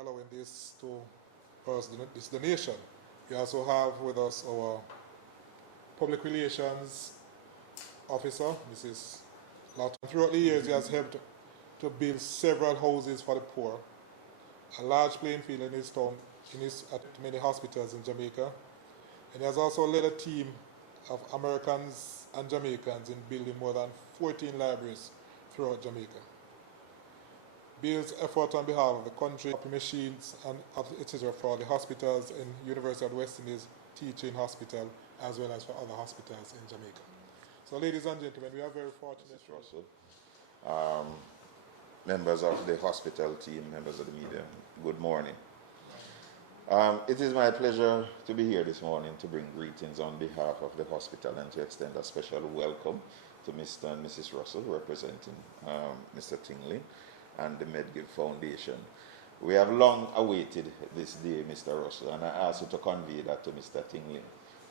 allowing this to us, this donation. We also have with us our public relations officer, Mrs. Lawton. Throughout the years, he has helped to build several houses for the poor, a large playing field in his town, at many hospitals in Jamaica. And he has also led a team of Americans and Jamaicans in building more than 14 libraries throughout Jamaica. Bill's effort on behalf of the country, machines and etc. for the hospitals in University of the West Indies Teaching Hospital, as well as for other hospitals in Jamaica. So ladies and gentlemen, we are very fortunate. Mr. Russell. Members of the hospital team, members of the media, good morning. It is my pleasure to be here this morning to bring greetings on behalf of the hospital and to extend a special welcome to Mr. and Mrs. Russell, representing Mr. Tingley and the Medgill Foundation. We have long awaited this day, Mr. Russell, and I ask you to convey that to Mr. Tingley.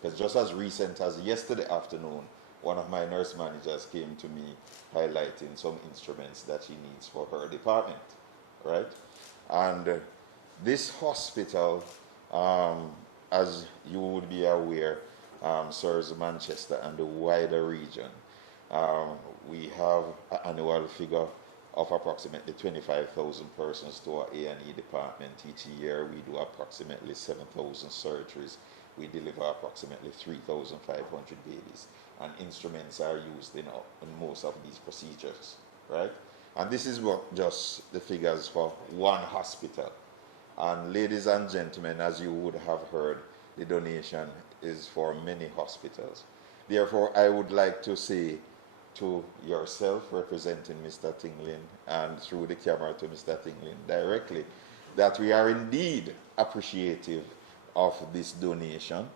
Because just as recent as yesterday afternoon, one of my nurse managers came to me highlighting some instruments that she needs for her department, right? And this hospital, as you would be aware, serves Manchester and the wider region. We have an annual figure of approximately 25,000 persons to our A&E department. Each year we do approximately 7,000 surgeries. We deliver approximately 3,500 babies. And instruments are used in most of these procedures, right? And this is what just the figures for one hospital. And ladies and gentlemen, as you would have heard, the donation is for many hospitals. Therefore, I would like to say to yourself, representing Mr. Tinglin, and through the camera to Mr. Tinglin directly, that we are indeed appreciative of this donation.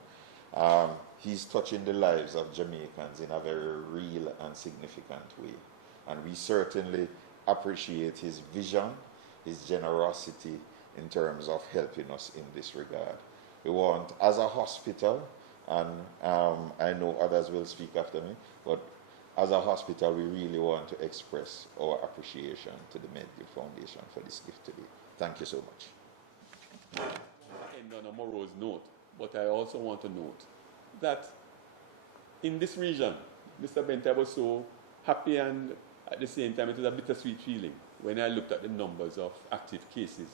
He's touching the lives of Jamaicans in a very real and significant way. And we certainly appreciate his vision, his generosity in terms of helping us in this regard. We want, as a hospital, and I know others will speak after me, but as a hospital, we really want to express our appreciation to the Medgill Foundation for this gift today. Thank you so much. End on a morose note, but I also want to note that in this region, Mr. Benta was so happy, and at the same time it was a bittersweet feeling when I looked at the numbers of active cases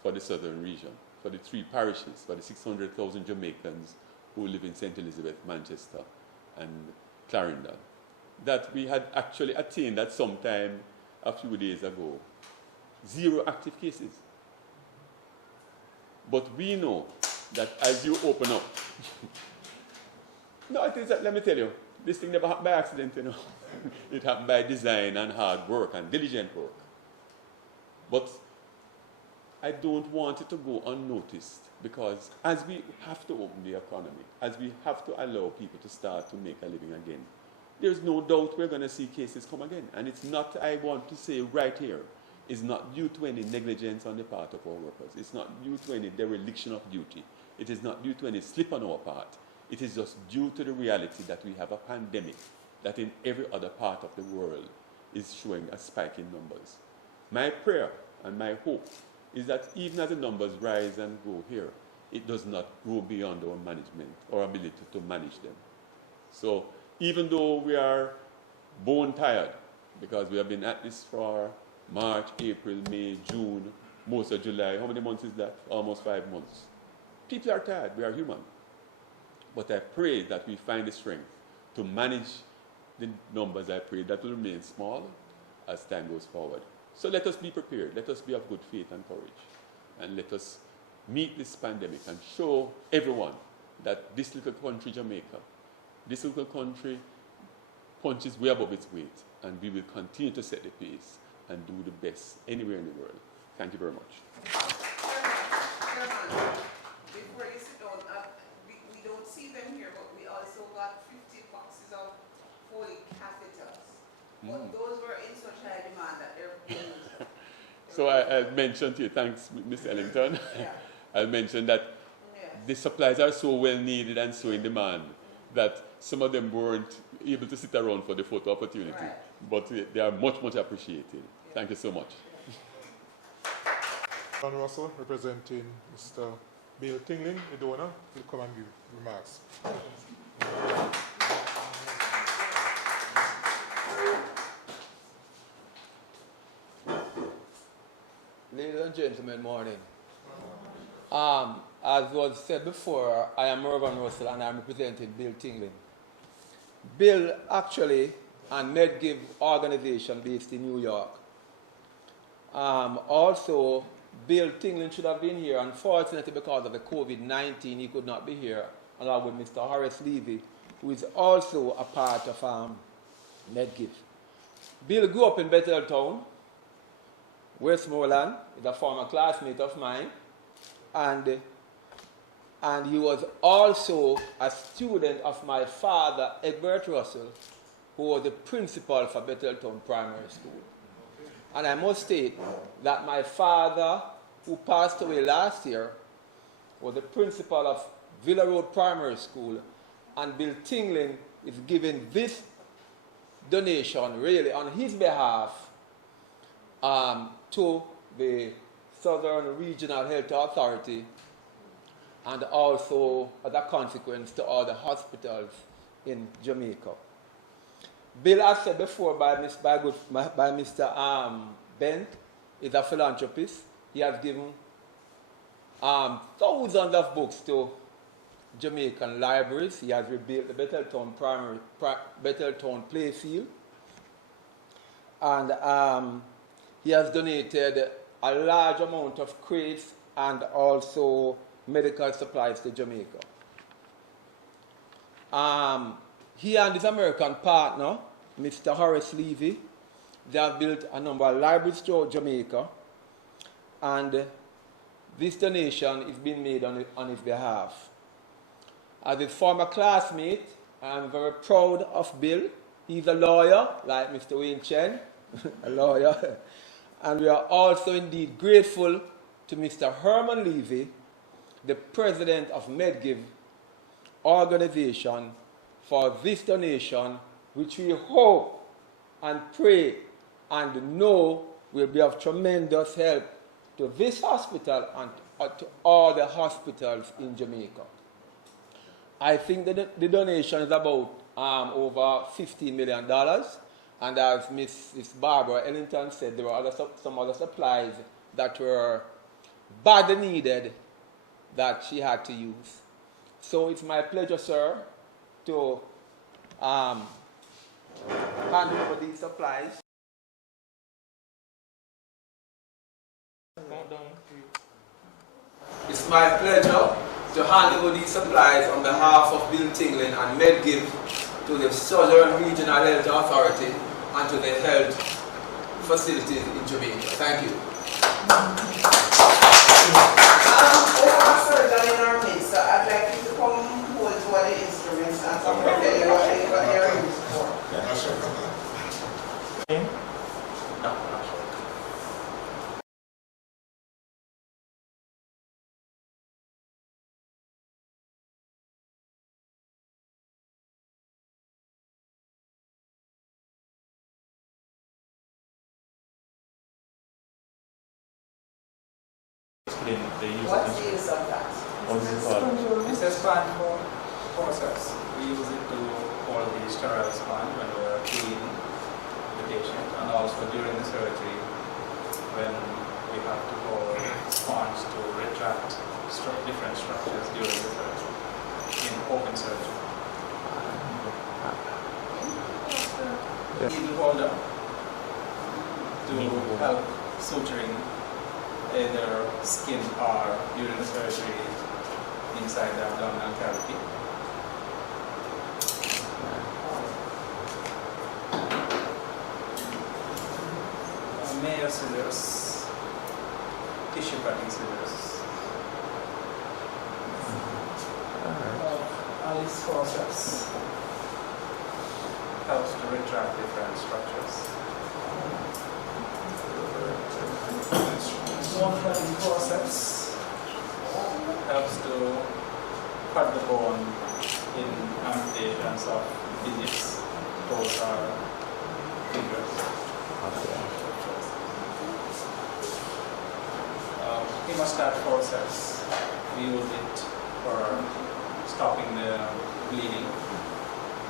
for the southern region, for the 3 parishes, for the 600,000 Jamaicans who live in St. Elizabeth, Manchester, and Clarendon, that we had actually attained at some time a few days ago 0 active cases. But we know that as you open up, no, it is, let me tell you, this thing never happened by accident, you know. It happened by design and hard work and diligent work. But I don't want it to go unnoticed, because as we have to open the economy, as we have to allow people to start to make a living again, there's no doubt we're going to see cases come again. And it's not, I want to say right here, it's not due to any negligence on the part of our workers. It's not due to any dereliction of duty. It is not due to any slip on our part. It is just due to the reality that we have a pandemic that in every other part of the world is showing a spike in numbers. My prayer and my hope is that even as the numbers rise and go here, it does not go beyond our management, our ability to manage them. So even though we are bone tired, because we have been at this for March, April, May, June, most of July. How many months is that? Almost 5 months. People are tired. We are human. But I pray that we find the strength to manage the numbers. I pray that will remain small as time goes forward. So let us be prepared. Let us be of good faith and courage. And let us meet this pandemic and show everyone that this little country, Jamaica, this little country punches way above its weight. And we will continue to set the pace and do the best anywhere in the world. Thank you very much. Chairman, before you sit down, we don't see them here, but we also got 50 boxes of Foley catheters. But those were in such high demand that they're being used. So I mentioned to you, thanks, Ms. Ellington. Yeah. I mentioned that the supplies are so well needed and so in demand that some of them weren't able to sit around for the photo opportunity. Right. But they are much, much appreciated. Thank you so much. John Russell, representing Mr. Bill Tingling, the donor, will come and give remarks. Ladies and gentlemen, morning. As was said before, I am Mervyn Russell and I'm representing Bill Tingling. Bill actually and MedGive organization based in New York. Also, Bill Tingling should have been here. Unfortunately, because of the COVID-19, he could not be here, along with Mr. Horace Levy, who is also a part of MedGive. Bill grew up in Betheltown, Westmoreland. He's a former classmate of mine, and he was also a student of my father, Egbert Russell, who was the principal for Betheltown Primary School. And I must state that my father, who passed away last year, was the principal of Villa Road Primary School, and Bill Tingling is giving this donation really on his behalf to the Southern Regional Health Authority, and also as a consequence to all the hospitals in Jamaica. Bill, as said before by Mr. Bent, is a philanthropist. He has given thousands of books to Jamaican libraries. He has rebuilt the Betheltown Playfield, and he has donated a large amount of crates and also medical supplies to Jamaica. He and his American partner, Mr. Horace Levy, they have built a number of libraries throughout Jamaica, and this donation is being made on his behalf. As his former classmate, I am very proud of Bill. He's a lawyer, like Mr. Wayne Chen, a lawyer. And we are also indeed grateful to Mr. Herman Levy, the president of MedGive organization, for this donation, which we hope and pray and know will be of tremendous help to this hospital and to all the hospitals in Jamaica. I think the donation is about over $15 million. And as Mrs. Barbara Ellington said, there were some other supplies that were badly needed that she had to use. So it's my pleasure, sir, to hand over these supplies. It's my pleasure to hand over these supplies on behalf of Bill Tingling and MedGive to the Southern Regional Health Authority and to the health facilities in Jamaica. Thank you. We have a surgeon in our midst, so I'd like you to come hold to one of the instruments and come and tell you what they are used for. What's the use of that? It's a span for process. We use it to hold the sterile span when we're cleaning the patient, and also during the surgery when we have to hold spans to retract different structures during the surgery in open surgery. Needle holder to help suturing either skin or during the surgery inside the abdominal cavity. Mayo scissors, tissue cutting scissors. Alice forceps helps to retract different structures. Bone cutting forceps helps to cut the bone in amputations of digits, toes or fingers. hemostat process. We use it for stopping the bleeding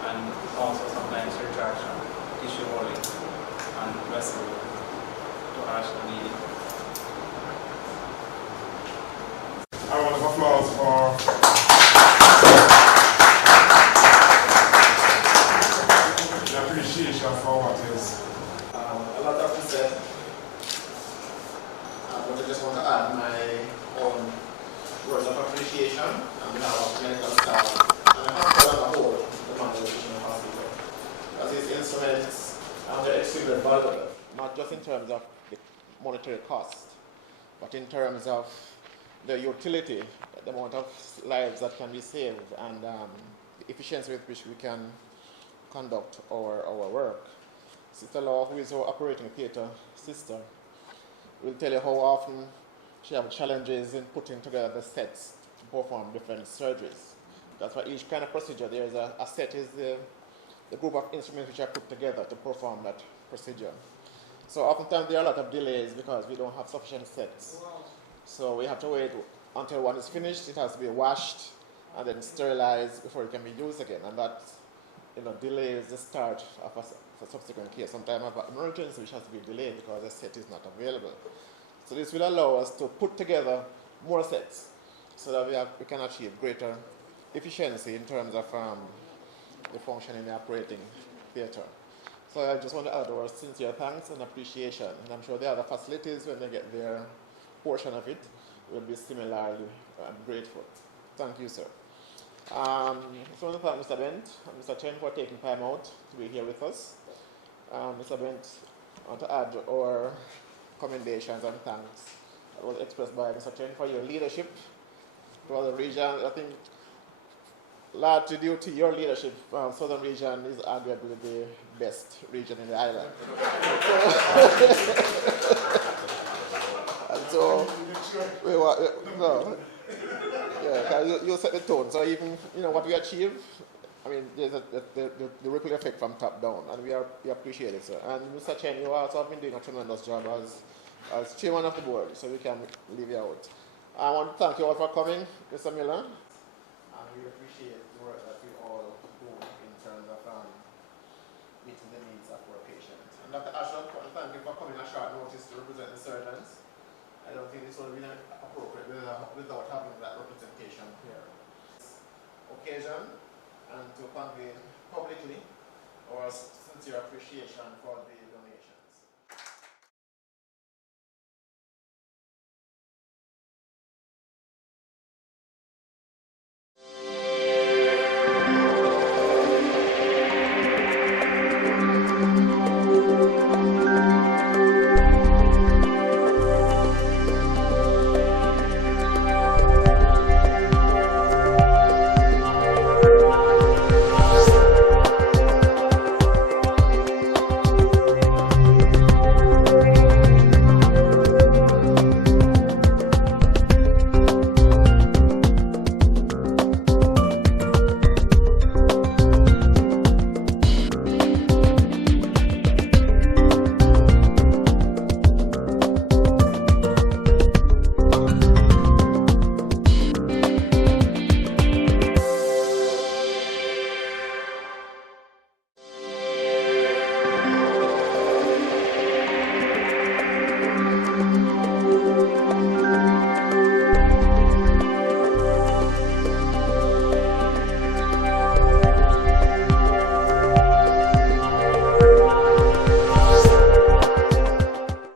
and also sometimes retraction, tissue rolling, and vessel to arch the bleeding. A round of applause for the appreciation for what is. A lot of been said, but I just want to add my own words of appreciation on behalf of medical staff and the hospital as a whole, the Manchester Hospital. As these instruments, they're extremely valuable, not just in terms of the monetary cost, but in terms of the utility, the amount of lives that can be saved, and the efficiency with which we can conduct our work. Sister Law, who is our operating theatre sister, will tell you how often she has challenges in putting together the sets to perform different surgeries. That's why each kind of procedure, there is a set is the group of instruments which are put together to perform that procedure. So oftentimes there are a lot of delays because we don't have sufficient sets. So we have to wait until one is finished. It has to be washed and then sterilized before it can be used again. And that delays the start of a subsequent case. Sometimes I have an emergency which has to be delayed because the set is not available. So this will allow us to put together more sets so that we can achieve greater efficiency in terms of the function in the operating theatre. So I just want to add our sincere thanks and appreciation. And I'm sure the other facilities, when they get their portion of it, will be similarly grateful. Thank you, sir. So I want to thank Mr. Bent and Mr. Chen for taking time out to be here with us. Mr. Bent, I want to add our commendations and thanks that was expressed by Mr. Chen for your leadership throughout the region. I think, largely due to your leadership, Southern region is arguably the best region in the island. And so, you set the tone. So even what we achieve, I mean, there's the ripple effect from top down, and we appreciate it, sir. And Mr. Chen, you also have been doing a tremendous job as chairman of the board, so we can leave you out. I want to thank you all for coming, Mr. Miller. And we appreciate the work that we all do in terms of meeting the needs of our patients. And Dr. Asher, I want to thank you for coming on short notice to represent the surgeons. I don't think this would have been appropriate without having that representation here. Occasion, and to convey publicly our sincere appreciation for